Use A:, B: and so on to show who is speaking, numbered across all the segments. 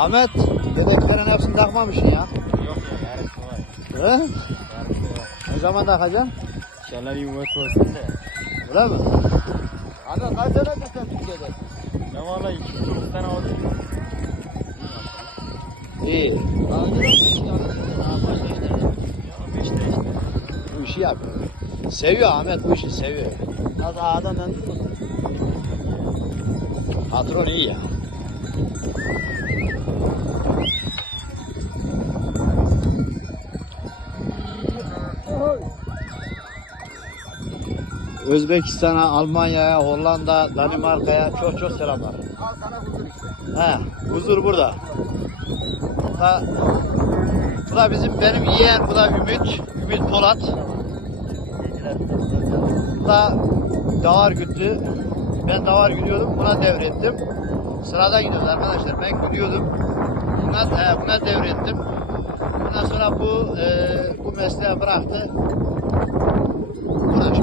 A: Ahmet, yedeklerin hepsini takmamışsın ya.
B: Yok ya yarısı var.
A: He?
B: Yarısı var.
A: Ne zaman takacaksın?
B: İnşallah ümmet olsun da.
A: Öyle mi?
C: Abi kaç senedir sen Türkiye'de?
B: Ne valla iki buçuk oldu.
A: İyi.
C: Daha önce de
B: beşte işte.
A: Bu işi yapıyor. Seviyor Ahmet bu işi seviyor.
C: Nasıl ağadan musun?
A: Patron iyi ya. Özbekistan'a, Almanya'ya, Hollanda, Danimarka'ya çok çok selamlar.
C: Al sana huzur işte.
A: He, huzur burada. Bu da, bu da bizim benim yeğen, bu da Ümit, Ümit Polat. Bu da davar güttü. Ben davar gidiyordum, buna devrettim. Sıradan gidiyoruz arkadaşlar, ben gidiyordum. Buna, buna devrettim. Ondan sonra bu e, bu mesleği bıraktı. Buna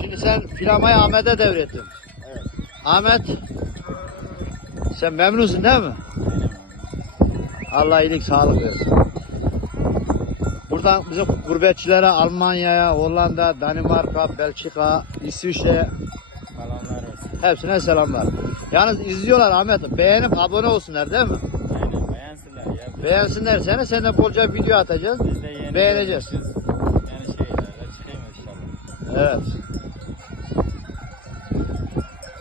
A: şimdi sen filamayı Ahmet'e devrettin.
C: Evet.
A: Ahmet, sen memnunsun değil mi? Allah iyilik sağlık versin. Buradan bizim gurbetçilere Almanya'ya, Hollanda, Danimarka, Belçika, İsviçre
B: Kalanlar olsun.
A: hepsine selamlar. Yalnız izliyorlar Ahmet. Beğenip abone olsunlar değil mi?
B: Aynen beğensinler ya.
A: Beğensinler seni. Sen de bolca video atacağız.
B: Biz de yeni
A: Beğeneceğiz.
B: Yeni şeylerle çıkayım inşallah.
A: Evet.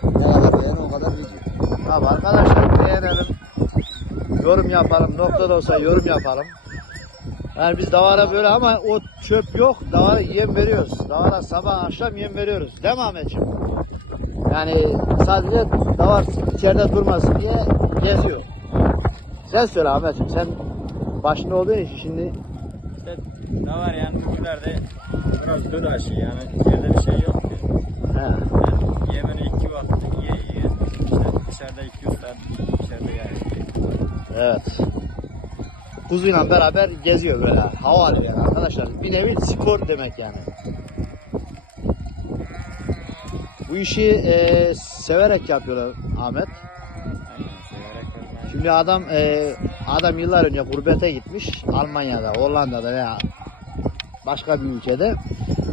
C: Ne kadar beğen o kadar
A: Tamam arkadaşlar beğenelim. Yorum yapalım. Nokta da olsa yorum yapalım. Yani biz davara böyle ama o çöp yok. Davara yem veriyoruz. Davara sabah akşam yem veriyoruz. Değil mi Ahmetciğim? Yani sadece davar içeride durmasın diye geziyor. Sen söyle Ahmetciğim. Sen başında olduğun için şimdi
B: İşte ne var yani bugünlerde biraz döl aşı yani yerde bir şey yok ki.
A: he,
B: Yani yemeni İki yüz saat içeride yani.
A: evet. Kuzuyla beraber geziyor böyle. Hava alıyor yani arkadaşlar. Bir nevi spor demek yani. Bu işi e, severek yapıyorlar Ahmet. Şimdi adam e, adam yıllar önce gurbete gitmiş Almanya'da, Hollanda'da veya başka bir ülkede.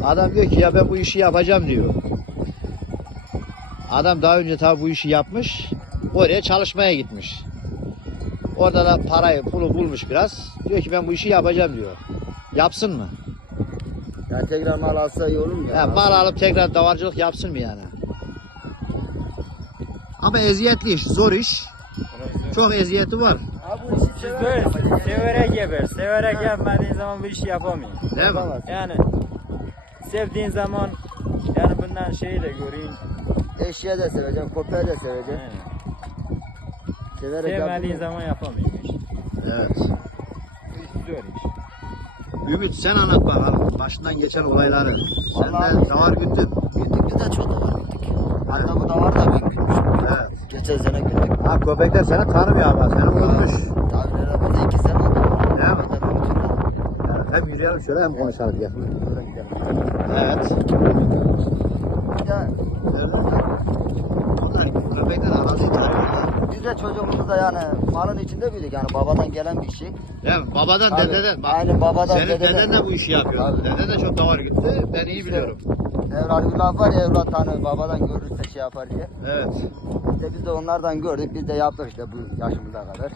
A: Adam diyor ki ya ben bu işi yapacağım diyor. Adam daha önce tabi bu işi yapmış. Oraya çalışmaya gitmiş. Orada da parayı, pulu bulmuş biraz. Diyor ki ben bu işi yapacağım diyor. Yapsın mı?
C: Ya tekrar mal alsa iyi olur mu ya?
A: Ya mal alıp tekrar davarcılık yapsın mı yani? Ama eziyetli iş, zor iş. Çok eziyeti var.
C: Abi bu işi severek yapacaksın.
B: severek geber. Severek yapmadığın zaman bu işi yapamıyorsun.
A: Değil mi?
C: Yapamaz.
B: Yani sevdiğin zaman yani bundan şeyi de göreyim.
C: Eşeğe de seveceksin, köpeğe de seveceksin.
B: Yani.
C: Severek
B: Sevmediğin zaman yapamıyorsun iş.
A: Evet.
B: Bu iş zor iş.
A: Ümit sen anlat bakalım başından geçen olayları. Sen
C: Vallahi-
A: de davar güttün.
C: Gittik biz de çok davar gittik. Hatta bu davar da ben gitmişim.
A: Evet.
C: Geçen sene gittik.
A: Ha köpekler seni tanımıyor ama seni unutmuş.
C: Tabii herhalde iki sene oldu. Unutuyorlar.
A: Evet, hem yürüyelim şöyle hem konuşalım gel.
C: Şöyle gidelim.
A: Evet.
C: Ya
A: Onlar
C: biz de çocukluğumuzda yani malın içinde büyüdük yani babadan gelen bir şey.
A: Değil mi? Babadan
C: Tabii.
A: dededen. Bak,
C: Aynen, babadan,
A: Senin
C: dededen.
A: deden de bu işi yapıyor.
C: Tabii.
A: Deden de çok davar güttü. Ben iyi biliyorum.
C: Evlat bir laf var ya evlat tanır babadan görürse şey yapar diye.
A: Evet.
C: İşte biz de onlardan gördük biz de yaptık işte bu yaşımıza kadar.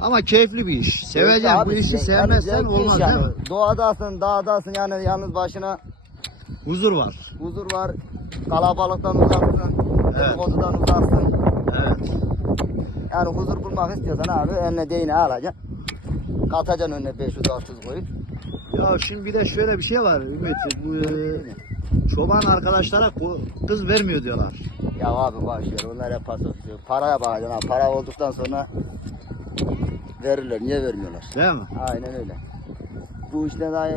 A: Ama keyifli bir iş. Seveceksin.
C: Abi,
A: Bu işi
C: yani
A: sevmezsen
C: zevkli iş
A: olmaz
C: yani.
A: değil mi?
C: Doğadasın, dağdasın yani yalnız başına
A: Huzur var.
C: huzur var. Kalabalıktan uzaksın.
A: Evet.
C: Uzaksın. Yani huzur bulmak istiyorsan abi eline değneği alacaksın. Katacaksın önüne 500-600 koyup.
A: Ya şimdi bir de şöyle bir şey var Ümit. Bu e, çoban arkadaşlara kız vermiyor diyorlar.
C: Ya abi ver onlar hep pasos diyor. Paraya bakacaksın. Para olduktan sonra verirler. Niye vermiyorlar?
A: Değil mi?
C: Aynen öyle. Bu işte daha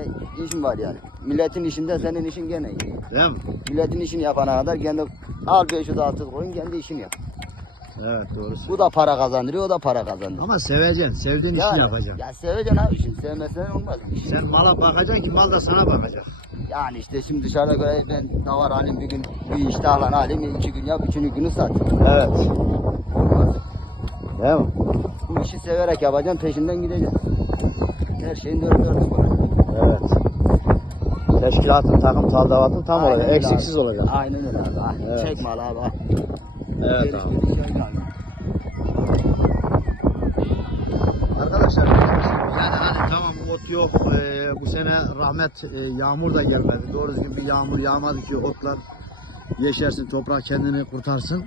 C: işim var yani. Milletin işinde senin işin gene iyi.
A: Değil mi?
C: Milletin işini yapana kadar kendi al 500 600 koyun kendi işini yap.
A: Evet doğru.
C: Bu da para kazandırıyor, o da para kazandırıyor.
A: Ama seveceksin. Sevdiğin işini yapacaksın.
C: Ya seveceksin abi şimdi sevmesen olmaz.
A: Sen mala bakacaksın ki mal da sana bakacak.
C: Yani işte şimdi dışarıda göre ben davar alayım bir gün bir iştahla alayım iki gün yap üçüncü günü sat.
A: Evet. Değil mi?
C: Bu işi severek yapacaksın peşinden gideceksin. Her şeyin dört dörtlük var.
A: Evet. Teşkilatın, takım, taldavatın tam
C: Aynen
A: olacak.
C: öyle
A: Eksiksiz
C: abi.
A: olacak.
C: Aynen öyle abi. Aynen.
A: Evet.
C: Çekme al abi.
A: Evet abi. Arkadaşlar yani hani tamam ot yok e, bu sene rahmet e, yağmur da gelmedi. Doğru düzgün bir yağmur yağmadı ki otlar yeşersin toprak kendini kurtarsın.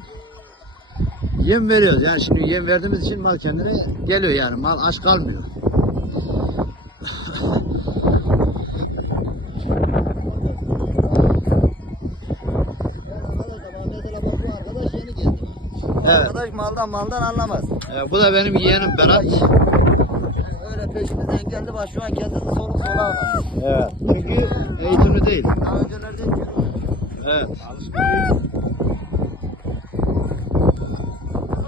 A: Yem veriyoruz yani şimdi yem verdiğimiz için mal kendine geliyor yani mal aç kalmıyor.
C: Arkadaş maldan maldan anlamaz.
A: E, bu da benim yeğenim Berat.
C: Öyle peşimizden geldi bak şu an kendisi soluk soluğa kaldı.
A: Evet. Çünkü eğitimli değil.
C: Daha öncelerden yürüyor.
A: Evet.